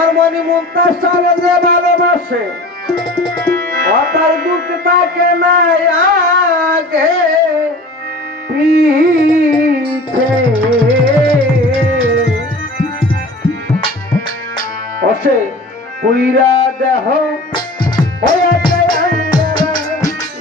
আমার মনি মুক্তার সালে যে ভালোবাসে তার দুঃখ তাকে নাই আগে পিছে অসে পুইরা দেহ হয়েছে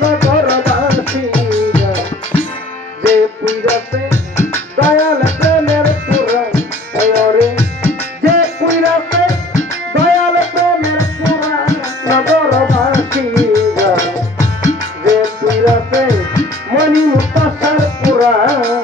নগরবাসী যে পুইরাতে দয়াল প্রেমের পুরাণ ওরে যে পুইরাতে দয়াল প্রেমের পুরাণ নগরবাসী যে পুইরাতে মনি মুক্তার পুরাণ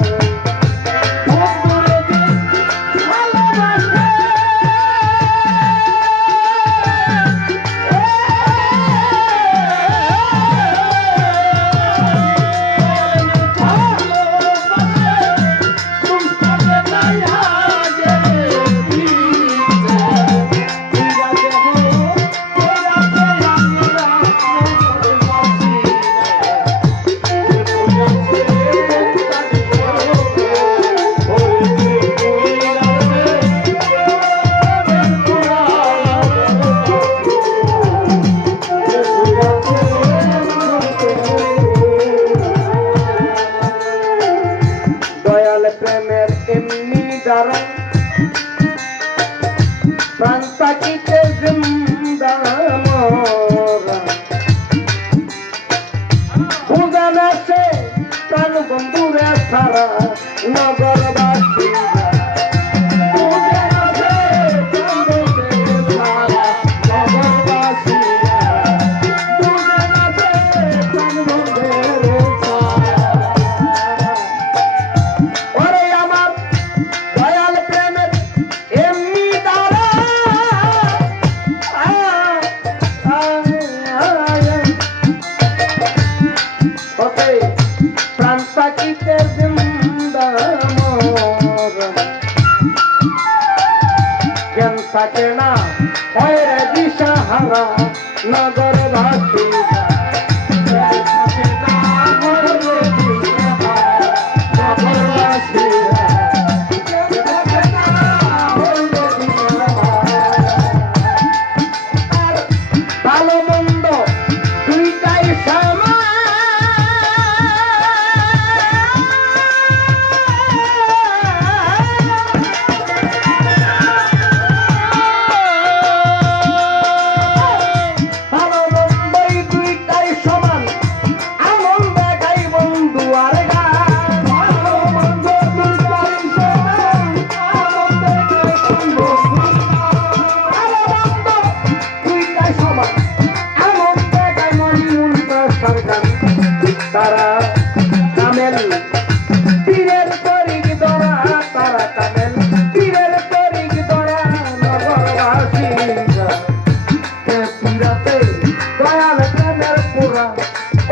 প্রেমের এমনি দ্বারা প্রাণ পাখিতে জিন্দা মরা বুঝান আছে প্রাণ বন্ধুরা সারা নগরবাসী প্রাণ পাখিতে জিন্দা মরা জ্ঞান থাকে না হয় রে দিশাহারা নগরবাসী ভালো মন্দ দুইটাই সমান তারা কামেল পীরের তরিক ধরা তারা কামেল পীরের তরিক ধরা নগরবাসী পীরাতে দয়াল প্রেমের পুরা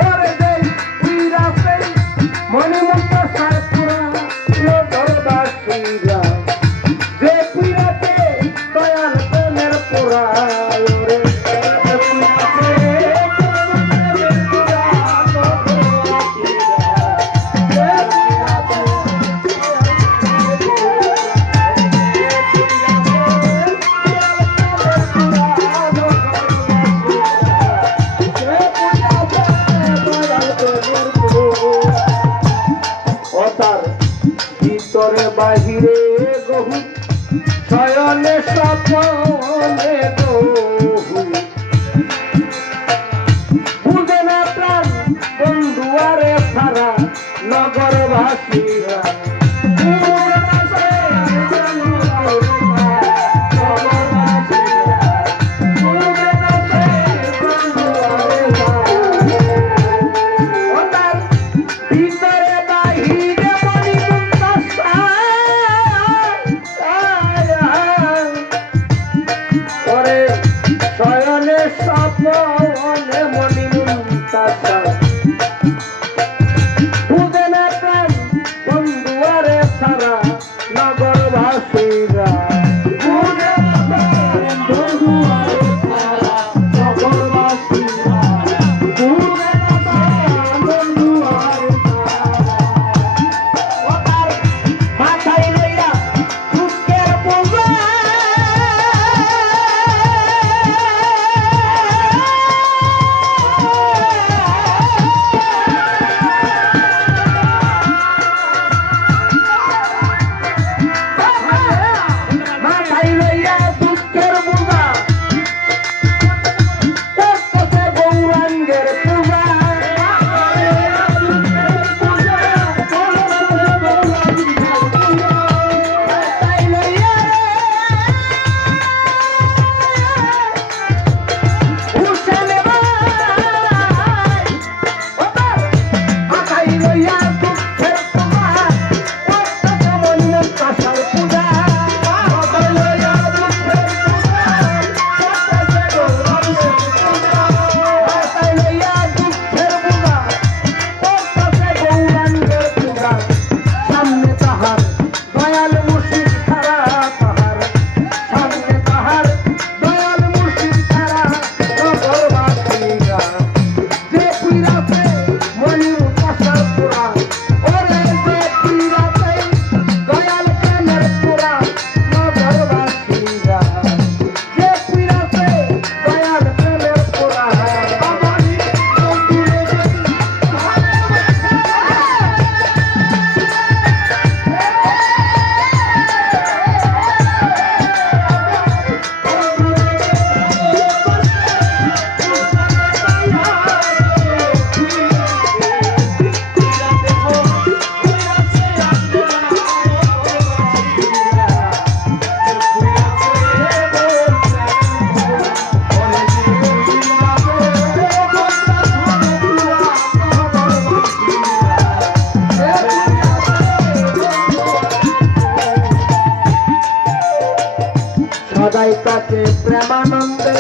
ওরে যে পীরাতে মনি মুক্তার পুরা নগরবাসী যে পীরাতে দয়াল প্রেমের পুরা ভিতরে বাহিরে গহু শয়নে স্বপনে গহু বুঝে না প্রাণ বন্ধুয়ারে সারা নগরবাসীরা শয়নে স্বপ্নে মনি মুক্তাসা বুঝে না প্রাণ বন্ধুয়ারে সারা নগরবাসীরা বুঝে না প্রাণ বন্ধুয়ারে সারা নগরবাসীরা বুঝে না প্রাণ বন্ধুয়ারে সারা মাথায় লইয়া দুঃখের বোঝা সদাই তাকে প্রেমানন্দে